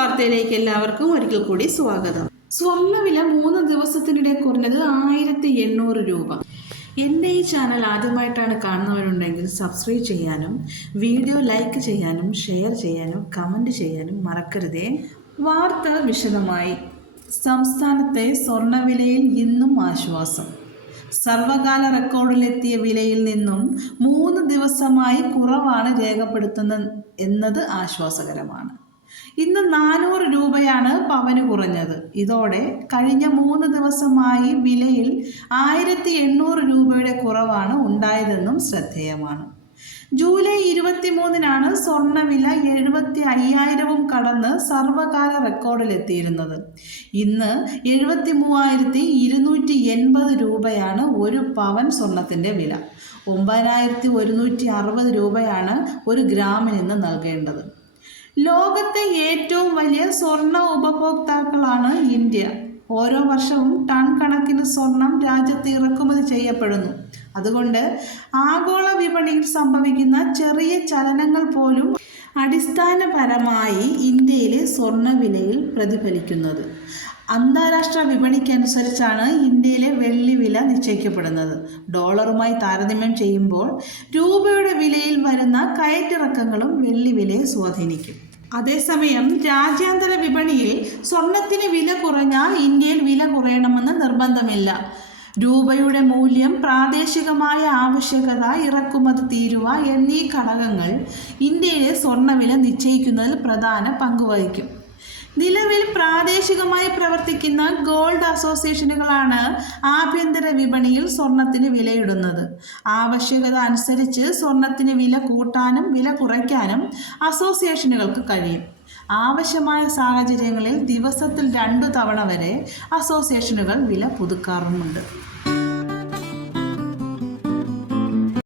വാർത്തയിലേക്ക് എല്ലാവർക്കും ഒരിക്കൽ കൂടി സ്വാഗതം. സ്വർണവില മൂന്ന് ദിവസത്തിനിടെ കുറഞ്ഞത് ആയിരത്തി എണ്ണൂറ് രൂപ. എന്റെ ഈ ചാനൽ ആദ്യമായിട്ടാണ് കാണുന്നവരുണ്ടെങ്കിൽ സബ്സ്ക്രൈബ് ചെയ്യാനും വീഡിയോ ലൈക്ക് ചെയ്യാനും ഷെയർ ചെയ്യാനും കമന്റ് ചെയ്യാനും മറക്കരുതേ. വാർത്ത വിശദമായി. സംസ്ഥാനത്തെ സ്വർണവിലയിൽ ഇന്നും ആശ്വാസം. സർവകാല റെക്കോർഡിലെത്തിയ വിലയിൽ നിന്നും മൂന്ന് ദിവസമായി കുറവാണ് രേഖപ്പെടുത്തുന്നത് എന്നത് ആശ്വാസകരമാണ്. ഇന്ന് നാനൂറ് രൂപയാണ് പവന് കുറഞ്ഞത്. ഇതോടെ കഴിഞ്ഞ മൂന്ന് ദിവസമായി വിലയിൽ ആയിരത്തി എണ്ണൂറ് രൂപയുടെ കുറവാണ് ഉണ്ടായതെന്നും ശ്രദ്ധേയമാണ്. ജൂലൈ ഇരുപത്തിമൂന്നിനാണ് സ്വർണവില എഴുപത്തി അയ്യായിരവും കടന്ന് സർവകാല റെക്കോർഡിലെത്തിയിരുന്നത്. ഇന്ന് എഴുപത്തി മൂവായിരത്തി ഇരുന്നൂറ്റി എൺപത് രൂപയാണ് ഒരു പവൻ സ്വർണത്തിന്റെ വില. ഒമ്പതിനായിരത്തി ഒരുന്നൂറ്റി അറുപത് രൂപയാണ് ഒരു ഗ്രാമിന് നിന്ന് നൽകേണ്ടത്. ലോകത്തെ ഏറ്റവും വലിയ സ്വർണ ഉപഭോക്താക്കളാണ് ഇന്ത്യ. ഓരോ വർഷവും ടൺ കണക്കിന് സ്വർണം രാജ്യത്ത് ഇറക്കുമതി ചെയ്യപ്പെടുന്നു. അതുകൊണ്ട് ആഗോള വിപണിയിൽ സംഭവിക്കുന്ന ചെറിയ ചലനങ്ങൾ പോലും അടിസ്ഥാനപരമായി ഇന്ത്യയിലെ സ്വർണവിലയിൽ പ്രതിഫലിക്കുന്നത്. അന്താരാഷ്ട്ര വിപണിക്കനുസരിച്ചാണ് ഇന്ത്യയിലെ വെള്ളി വില നിശ്ചയിക്കപ്പെടുന്നത്. ഡോളറുമായി താരതമ്യം ചെയ്യുമ്പോൾ രൂപയുടെ വിലയിൽ വരുന്ന കയറ്റിറക്കങ്ങളും വെള്ളി വിലയെ സ്വാധീനിക്കും. അതേസമയം രാജ്യാന്തര വിപണിയിൽ സ്വർണത്തിന് വില കുറഞ്ഞാൽ ഇന്ത്യയിൽ വില കുറയണമെന്ന് നിർബന്ധമില്ല. രൂപയുടെ മൂല്യം പ്രാദേശികമായ ആവശ്യകത ഇറക്കുമതി തീരുവ എന്നീ ഘടകങ്ങൾ ഇന്ത്യയിലെ സ്വർണവില നിശ്ചയിക്കുന്നതിൽ പ്രധാന പങ്ക് വഹിക്കും. നിലവിൽ പ്രാദേശികമായി പ്രവർത്തിക്കുന്ന ഗോൾഡ് അസോസിയേഷനുകളാണ് ആഭ്യന്തര വിപണിയിൽ സ്വർണത്തിന് വിലയിടുന്നത്. ആവശ്യകത അനുസരിച്ച് സ്വർണത്തിന് വില കൂട്ടാനും വില കുറയ്ക്കാനും അസോസിയേഷനുകൾക്ക് കഴിയും. ആവശ്യമായ സാഹചര്യങ്ങളിൽ ദിവസത്തിൽ രണ്ടു തവണ വരെ അസോസിയേഷനുകൾ വില പുതുക്കാറുമുണ്ട്.